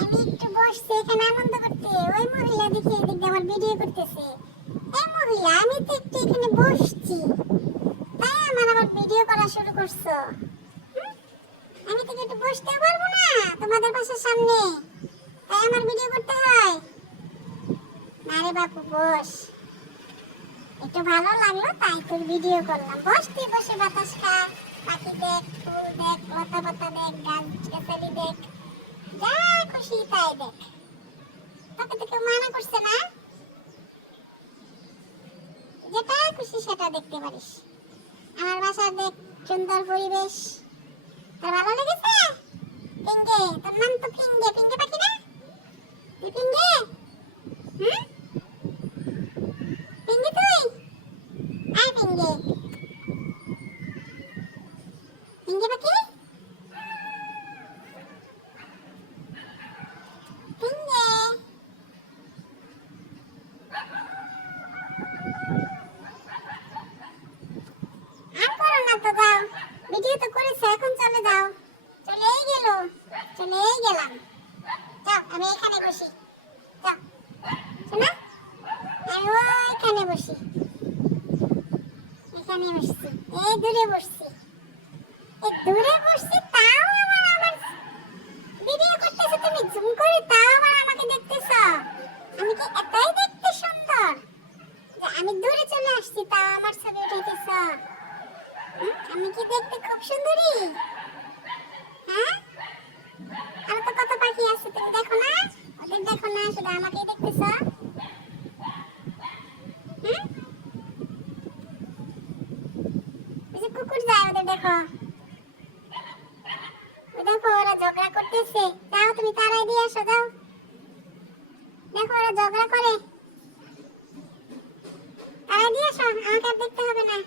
আমি একটু বসছি এখানে আনন্দ করতে। ওই মহিলা দেখি এদিক দিয়ে আমার ভিডিও করতেছে। এই মহিলা, আমি তো একটু এখানে বসছি, তাই আমার আবার ভিডিও করা শুরু করছো? হুম? আমি তো একটু বসতেও পারবো না তোমাদের বাসার সামনে, তাই আমার ভিডিও করতে হয়? না রে বাপু, বস। একটু ভালো লাগলো তাই তোর ভিডিও করলাম। বস, তুই বসে বাতাস খা, পাখি দেখ, ফুল দেখ, লতা পাতা দেখ, গাছ গাছালি দেখ, যা খুশি তাই দেখ। তোকে তো কেউ মানা করছে না, যেটা খুশি সেটা দেখতে পারিস। আমার বাসা দেখ, সুন্দর পরিবেশ। তোর ভালো লেগেছে? পিঙ্গে, তোর নাম তো পিঙ্গে, পিঙ্গে পাখি না? তুই পিঙ্গে? হুম? পিঙ্গে তুই? আয় পিঙ্গে, পিঙ্গে পাখি, পিঙ্গে। আর করো না তো, যাও। ভিডিও তো করেছো, এখন চলে যাও। চলেই গেল, চলেই গেলাম। যাও, আমি এখানে বসি। যাও, শোনা, আমি ওইখানে বসি। এখানে বসছি, এই দূরে বসছি, এই দূরে বসছি, তাও আমার ভিডিও করতেছো তুমি জুম করে, তাও আবার আমাকে দেখতেছো। আমি কি এতই দেখতে সুন্দর যে আমি দূরে চলে আসছি তাও আমার ছবি উঠাইতেছো? আমি কি দেখতে খুব সুন্দরী? হ্যাঁ, আর তো কত পাখি আছে, তুমি দেখো না? ওদের দেখো না, শুধু আমাকেই দেখতেছো? হুম? ওই যে কুকুর যায়, ওদের দেখো, ওই দেখো ওরা ঝগড়া করতেছে। যাও, তুমি তাড়াই দিয়ে আসো, যাও। দেখো ওরা ঝগড়া করে, তাড়াই দিয়ে আসো, আমাকে আর দেখতে হবে না।